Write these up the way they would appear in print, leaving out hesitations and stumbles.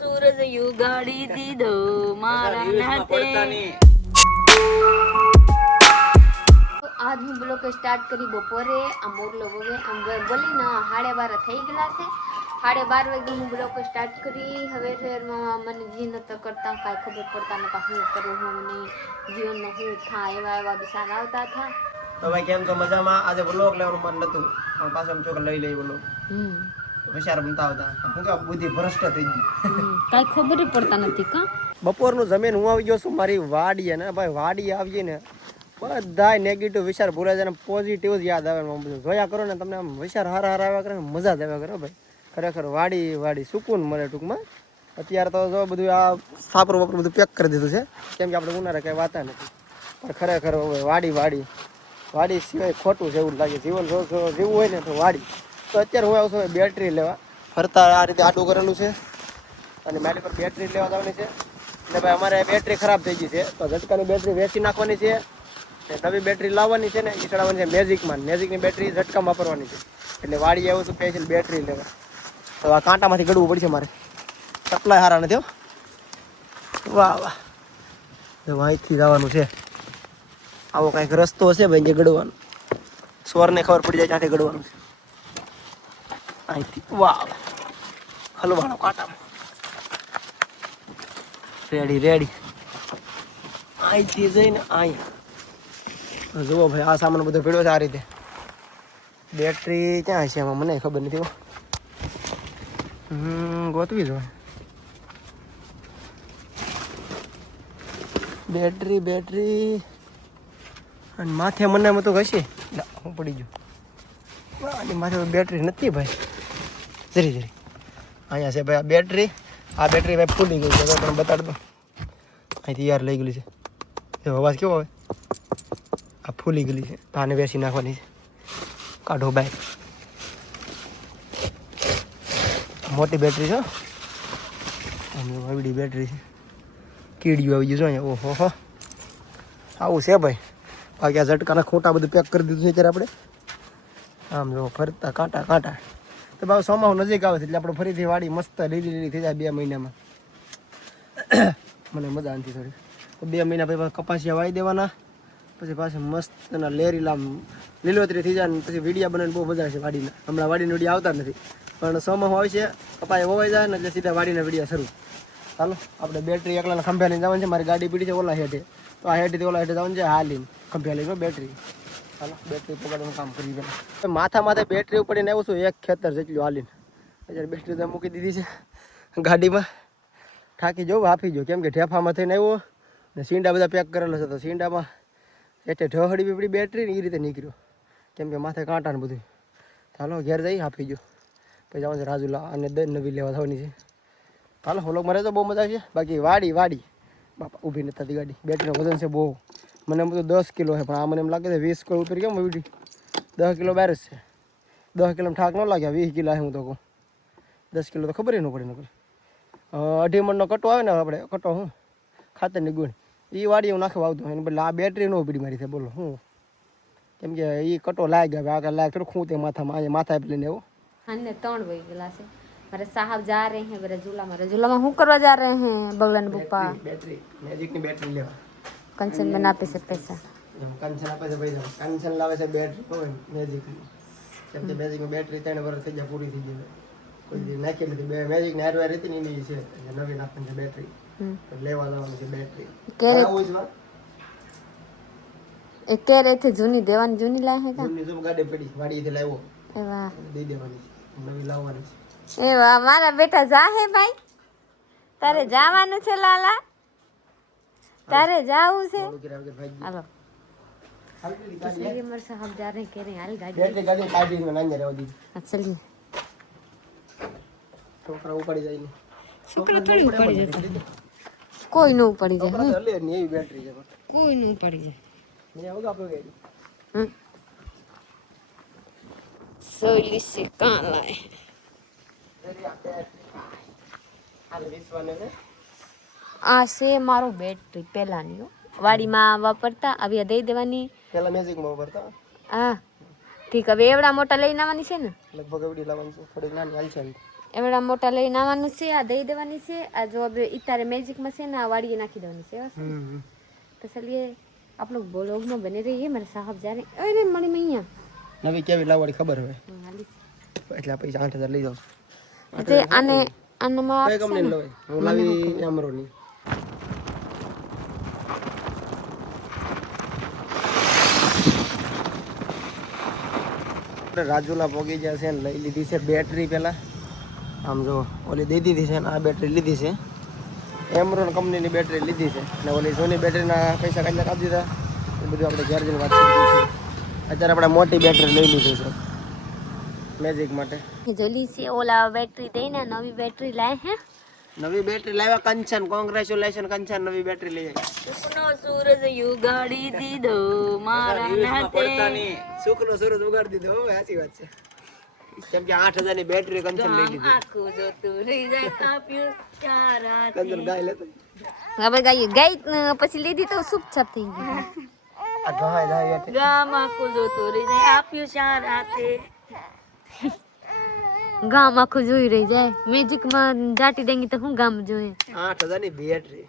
સૂરજ યુગાડી દીધો મારા નાતે। आज હું બ્લોગ સ્ટાર્ટ કરી બપોરે આ મોરલો વગે આમ બોલીને 12:30 થઈ ગયેલા છે। 12:30 વાગે હું બ્લોગ સ્ટાર્ટ કરી। હવે શહેરમાં મને જી નતા કરતા કાંઈ ખબર પડતા નતા હું કરું હું નહીં જીવનમાં શું થાય એવા વિચાર આવતા હતા। તો ભાઈ કેમ છો મજામાં? આજે બ્લોગ લેવાનું મન નતું પણ પાછો એમ છોકરા લઈ બ્લોગ હોશિયાર બનતા હતા હું કે બુદ્ધિ ભ્રષ્ટ થઈ ગઈ કાંઈ ખબર પડતા નથી કા। બપોરનું જમીન હું આવી ગયો છું મારી વાડીએ ને ભાઈ વાડીએ આવીએ ને બધાય નેગેટિવ વિચાર ભૂલે છે ને પોઝિટિવ જ યાદ આવે બધું જોયા કરો ને તમને આમ વિચાર હારા આવ્યા કરે મજા જ આવ્યા કરે ભાઈ ખરેખર વાડી સુકૂન મળે ટૂંકમાં। અત્યારે તો જો બધું આ સાપરું વાપરું બધું પેક કરી દીધું છે કેમ કે આપણે ઉનાળે કંઈ વાતા નથી પણ ખરેખર વાડી સિવાય ખોટું છે એવું લાગે જીવન જીવવું હોય ને તો વાડી। તો અત્યારે હું આવું છું બેટરી લેવા ફરતા આ રીતે આડું કરેલું છે અને મારી પર બેટરી લેવા જવાની છે એટલે ભાઈ અમારે બેટરી ખરાબ થઈ ગઈ છે તો ઝટકાની બેટરી વેચી નાખવાની છે નવી બેટરી લાવવાની છે ને એ ચડાવવાની છે મેજિકની બેટરી ઝટકામાં વાપરવાની છે એટલે વાડી આવું છું સ્પેશિયલ બેટરી લેવા। તો આ કાંટામાંથી ગળવું પડશે મારે સપ્લાય સારા નથી હો વાહ વાહ તો અહીંથી જવાનું છે આવો કાંઈક રસ્તો હશે ભાઈ જે ગળવાનો સ્વરને ખબર પડી જાય ત્યાંથી ગળવાનું છે અહીંથી વાહ હલવાનો કાંટામાં રેડી અહીંથી જઈને અહીંયા જુઓ ભાઈ આ સામાન બધો ભેળો છે આ રીતે બેટરી ક્યાં છે આમાં મને ખબર નથી ગોતવી જોઈએ બેટરી અને માથે મને તો હશે હું પડી ગયું આની માથે બેટરી નથી ભાઈ જરી અહીંયા છે ભાઈ આ બેટરી ભાઈ ફૂલી ગઈ છે પણ બતાડ દો અહીંથી યાર લઈ ગયેલી છે એ અવાજ કેવો આવે આ ફૂલી ગયેલી છે તો આને બેસી નાખવાની છે કાઢો બાય મોટી બેટરી છે આવડી બેટરી છે કીડીયું આવી ગયું છે અહીંયા ઓહો હો આવું છે ભાઈ બાકી આ ઝટકાના ખોટા બધું પેક કરી દીધું છે અત્યારે આપણે આમ જો ફરતા કાંટા તો ભાઈ સોમાહુ નજીક આવે છે એટલે આપણે ફરીથી વાડી મસ્ત લીલી થઈ જાય 2 મહિનામાં મને મજા નથી થોડી તો 2 મહિના પછી કપાસિયા વાવી દેવાના પછી પાછું મસ્ત એના લીલોતરી થઈ જાય ને પછી વીડિયા બનાવીને બહુ મજા છે વાડીના હમણાં વાડીના વીડિયા આવતા નથી પણ સોમાહુ આવે છે કપાસિયા વવાઈ જાય ને એટલે સીધા વાડીના વીડિયા શરૂ। ચાલો આપણે બેટરી એકલાના ખંભ્યા લઈને જવાનું છે મારી ગાડી પીડી છે ઓલા હેઠે તો આ હેઠેથી ઓલા હેઠે જવાનું છે હાલીને ખંભ્યા લઈને બેટરી ચાલો બેટરી પકડવાનું કામ કરી દે માથે બેટરી ઉપડીને આવ્યું છું 1 ખેતર જેટલું હાલીને અત્યારે બેટરી તો મૂકી દીધી છે ગાડીમાં થાકી જવું આપી જો કેમ કે ઠેફામાં થઈને આવ્યો ને સીંડા બધા પેક કરેલા છે તો સીંડામાં એટલે ઢહડી બીપડી બેટરી ને એ રીતે નીકળ્યો કેમ કે માથે કાંટા ને બધું ચાલો ઘેર જઈ આપી જો પછી જવાનું છે રાજુલા અને નવી લેવા થવાની છે। હાલો વ્લોગ મારે તો બહુ મજા છે બાકી વાડી બાપા ઊભી નથી થતી ગાડી બેટરીનું વજન છે બહુ મને એમ તો 10 કિલો છે પણ આ મને એમ લાગે છે 20 કિલો ઉપર કેમ વીડી 10 કિલો બેર જ છે 10 કિલો ઠાક ન લાગ્યા 20 કિલો હું તો કહું 10 કિલો તો ખબર ન પડે નકર 2.5 મણનો કટો આવે ને આપણે કટો હું ખાતરની ગુણ એ વાડી હું નાખવા આવતો એને બદલે આ બેટરી ન ઉભી મારી છે બોલો હું કેમ કે એ કટો લાગ્યા આગળ લાગ થોડું ખૂતે માથામાં માથા લઈને એવો અને 3 વહી ગયેલા છે મારે સાहब जा रहे हैं रजूला में हूँ करवा जा रहे हैं बगलन बुप्पा બેટરી મેજિકની બેટરી લેવા कंचन में आपे से पैसा કંચન આપે છે પૈસા કંચન લાવે છે બેટરી હોય મેજિકની કેમ કે મેજિકની બેટરી 3 વર્ષ થઈ ગયા પૂરી થઈ ગઈ કોઈ દી નાખી નથી બે મેજિકની હાર્ડવેર હતી ને એની છે એટલે નવી નાખવાની છે બેટરી તો લેવા જવાની છે બેટરી આવું છે એક કે રહે थे जूनी देवानी जूनी लाए हैं જૂની જો ગાડી પડી વાડીથી લાવ્યો ए वाह દઈ દેવાની છે નવી લાવવાની છે ए वाह मारा बेटा जा है भाई तारे जावानु छे लाला तारे जाऊ छे થોડું કિરા વગર ભાઈ हालो इसलिए मर साहब जा रहे कह रहे हैं हाल गाड़ी બેટરી ગાડી કાઢીને નાંગી રહેવા દીધી चलिए છોકરા ઉપાડી જાય ને છોકરા થોડી ઉપાડી જતા કોઈ નો ઉપાડી જાય છોકરા લે ને એવી બેટરી છે કોઈ નો ઉપાડી જાય મેં વગા પે ગઈ सोली से कहाँ लाए आ से मारो बैटरी पहला नहीं हो वाड़ी में वापरता अभी दे देवानी પેલા મેજિક માં વાપરતા હા ઠીક હવે એવડા મોટા લઈને આવવાની છે ને લગભગ એવડી લાવવાની છે થોડી નાની હાલ છે એવડા મોટા લઈને આવવાનું છે, આ દઈ દેવાની છે, આ જો આપણે ઇતારે મેજિકમાં છે ને આ વાડીએ નાખી દેવાની છે બસ. તો ચલીએ आप लोग ब्लॉग में बने रहिए मेरे साहब जा रहे हैं अरे मड़ी मैया નવી કેવી લાવવાની ખબર હવે हाली એટલા પૈસા 8000 લઈ જાઉં એટલે આને આનમાં કઈ કંપની લવાય હું લાવી એમરોની રાજુલા પોગી ગયા છે લઈ લીધી છે બેટરી પેલા આમ જો ઓલી દઈ દીધી છે ને આ બેટરી લીધી છે એમરોન કંપનીની બેટરી લીધી છે અને ઓલી સોની બેટરીના પૈસા કેટલા આપી દીધા એ બધું આપણે ઘેર જઈને વાત કરી છે અત્યારે આપણે મોટી બેટરી લઈ લીધી છે મેજિક માટે જલ્દી से ओला बैटरी देना नवी बैटरी लाए हैं નવી બેટરી લાવ્યા કંચન કોંગ્રેચ્યુલેશન કંચન નવી બેટરી લઈ આવી સુખનો સૂરજ યુગાડી દીધો મારા નાતે સુખનો સૂરજ ઉગાડી દીધો હવે સાચી વાત છે કેમ કે 8000 ની બેટરી કંચન લઈ લીધી આખું જો તું રહી જાય આપ્યું ચારા કંચન ગાય લેતો હવે ગાય ગાય પછી લીધી તો સુપ છપ થઈ ગઈ આ ગાય ગાય ગામ આખું જો તું રહી જાય આપ્યું ચારા તે ગામ આખું જોઈ રહી જાય મેજિક માં જાટી દેંગી તો હું ગામ જોઈએ 8000 ની બેટરી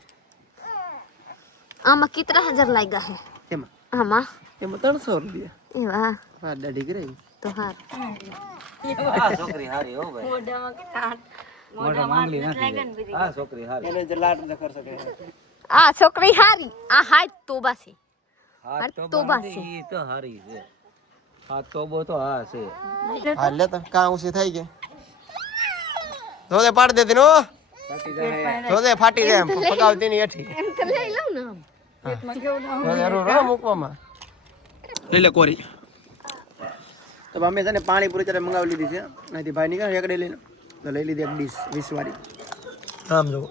આમાં કેટલા હજાર લાગ્યા હે એમાં આમાં 300 રૂપિયા એવા હા દાઢી કરાઈ તો હાર આ છોકરી હારી હો ભાઈ મોઢામાં કેટલા મોઢા માંગલી નથી આ છોકરી હારી એને જ લાડ ન કર શકે આ છોકરી હારી આ હાય તોબા છે હા તો તો બસ બાંધી ઈ તો હારી છે હા તો બો તો હા છે હા લે તો કા ઉસી થઈ ગઈ ધોદે પાડ દેતી નો બાકી જાય ધોદે ફાટી જાય એમ પકાવતી ની એઠી એમ તો લઈ લઉં ને આમ ધોદે રો રો મૂકવામાં લઈ લે કોરી તો અમે છે ને પાણીપુરી ત્યારે મંગાવી લીધી છે અહીંથી ભાઈ નીકળે એકડે લઈને તો લઈ લીધી એક ડીશ 20 વાળી આમ જો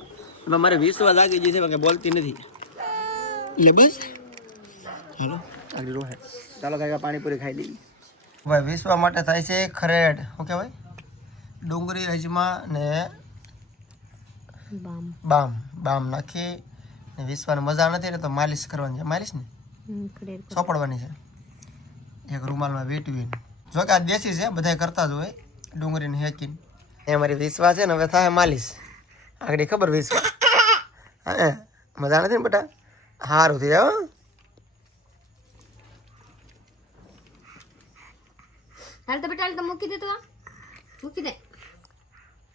હવે મારે 20 વાર લાગી ગઈ છે કે બોલતી નથી એટલે બસ હાલો આગળ રો હે ચાલો કાકા પાણીપુરી ખાઈ લઈએ ભાઈ વિશ્વા માટે થાય છે ખરેડ શું કહેવાય ડુંગળી અજમા ને બામ બામ બામ નાખી ને વિશ્વાને મજા નથી ને તો માલિશ કરવાની છે માલિશ ને ખડેર ચોપડવાની છે એક રૂમાલમાં વીંટવીને જો કે આ દેશી છે બધા કરતા જ હોય ડુંગળીને હેકીને એ અમારી વિશ્વા છે ને હવે થાય માલિશ આગળ ખબર વિશ્વા હા મજા નથી ને બેટા સારું થઈ જાય હાલ તો બેટા તો મૂકી દે તો આ મૂકી દે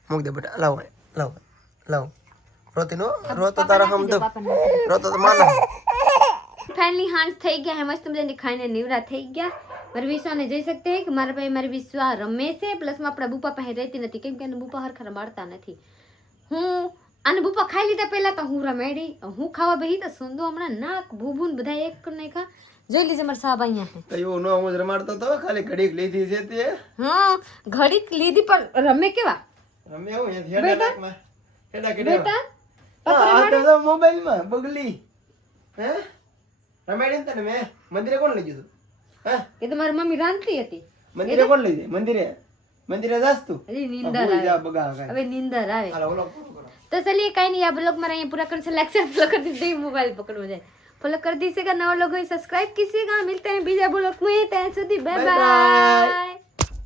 મૂક દે બેટા લાવ લાવ લાવ રોતી નો રોતો તારા હમ દો રોતો તો માનો फाइनली हांस થઈ ગયા है मस्त मजा खाने निवरा થઈ ગયા મારા વિશ્વા ને જઈ શકते हैं कि મારા ભાઈ મારી વિશ્વા રમે છે પ્લસ માં આપણા બુપા પાસે રહેતી નથી કેમ કે બુપા હરખા રમાડતા નથી હું આને બુપા ખાઈ લીધા પહેલા તો હું રમેડી હું ખાવા બેહી તો સુંદો હમણાં નાક ભૂભૂન બધા એક કરી નાખા જોઈ લીજે મારા સાહેબ અહીંયા તો એવું નો હું જ રમાડતો તો ખાલી ઘડીક લીધી છે તે હા ઘડીક લીધી પણ રમે કેવા રમે હું હેડા નાકમાં હેડા કેડા બેટા આ તો મોબાઈલ માં બગલી હે રમાડી તને મે મંદિરે કોણ લઈ ગયું હે એ તો મારી મમ્મી રાંધતી હતી મંદિરે કોણ લઈ જાય મંદિરે જાસ તું અરે નીંદર જા આવે બગા હવે નીંદર આવે હાલો ઓલો પૂરો કરો तो चलिए कहीं नहीं आप लोग मेरा ये पूरा कर से लाइक से फॉलो कर दीजिए मोबाइल पकड़ो जाए फॉलो कर दीजिएगा नए लोग सब्सक्राइब कीजिएगा मिलते हैं बीजा ब्लॉग में तय सुधी बाय बाय